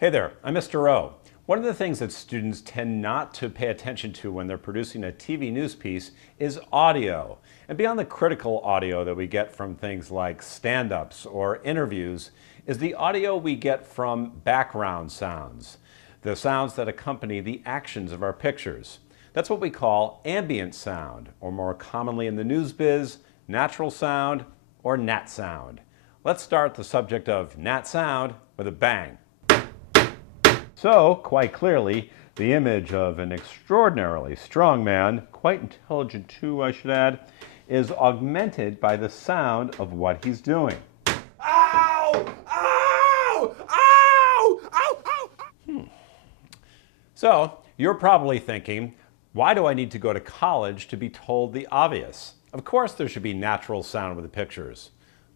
Hey there, I'm Mr. O. One of the things that students tend not to pay attention to when they're producing a TV news piece is audio. And beyond the critical audio that we get from things like stand-ups or interviews is the audio we get from background sounds, the sounds that accompany the actions of our pictures. That's what we call ambient sound, or more commonly in the news biz, natural sound or nat sound. Let's start the subject of nat sound with a bang. So, quite clearly, the image of an extraordinarily strong man, quite intelligent too, I should add, is augmented by the sound of what he's doing. Ow! Ow! Ow! Ow! Ow! So, you're probably thinking, why do I need to go to college to be told the obvious? Of course there should be natural sound with the pictures.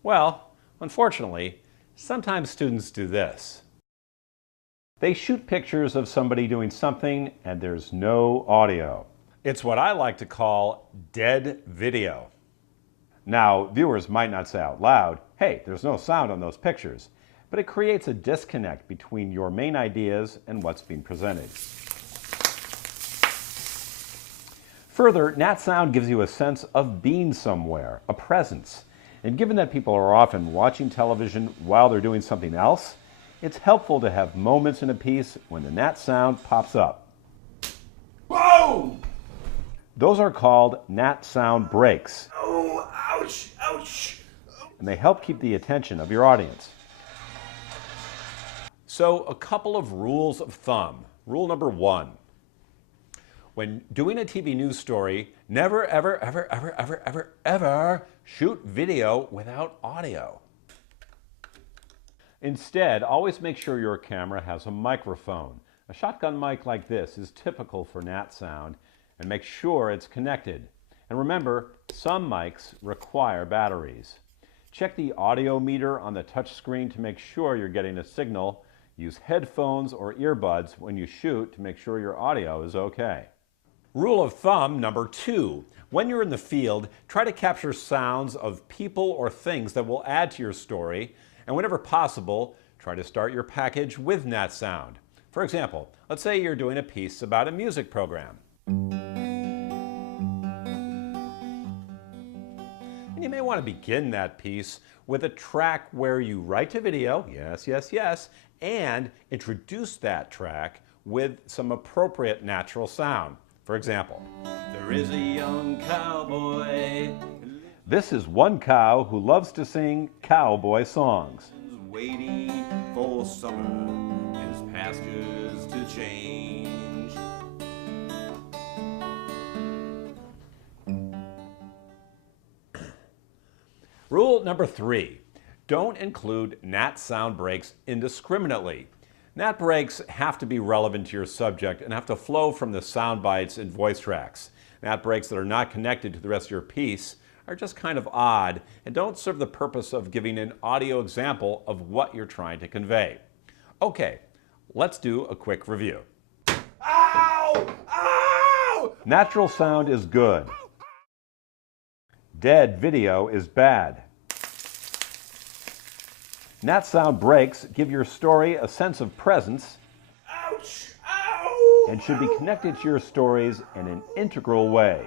Well, unfortunately, sometimes students do this. They shoot pictures of somebody doing something and there's no audio. It's what I like to call dead video. Now, viewers might not say out loud, hey, there's no sound on those pictures, but it creates a disconnect between your main ideas and what's being presented. Further, nat sound gives you a sense of being somewhere, a presence. And given that people are often watching television while they're doing something else, it's helpful to have moments in a piece when the nat sound pops up. Whoa! Those are called nat sound breaks. Oh, ouch, ouch. And they help keep the attention of your audience. So, a couple of rules of thumb. Rule number 1. When doing a TV news story, never, ever, ever, ever, ever, ever, ever shoot video without audio. Instead, always make sure your camera has a microphone. A shotgun mic like this is typical for nat sound, and make sure it's connected. And remember, some mics require batteries. Check the audio meter on the touch screen to make sure you're getting a signal. Use headphones or earbuds when you shoot to make sure your audio is okay. Rule of thumb number 2. When you're in the field, try to capture sounds of people or things that will add to your story. And whenever possible, try to start your package with nat sound. For example, let's say you're doing a piece about a music program. And you may want to begin that piece with a track where you write to video, yes, yes, yes, and introduce that track with some appropriate natural sound. For example, there is a young cowboy. This is one cow who loves to sing cowboy songs. Waiting for summer, his pastures to change. Rule number 3. Don't include nat sound breaks indiscriminately. Nat breaks have to be relevant to your subject and have to flow from the sound bites and voice tracks. Nat breaks that are not connected to the rest of your piece are just kind of odd and don't serve the purpose of giving an audio example of what you're trying to convey. Okay, let's do a quick review. Ow! Ow! Natural sound is good. Dead video is bad. Nat sound breaks give your story a sense of presence. Ouch! Ow! And should be connected to your stories in an integral way.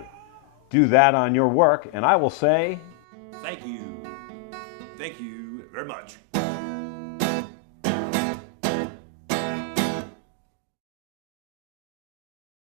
Do that on your work, and I will say, Thank you. Thank you very much.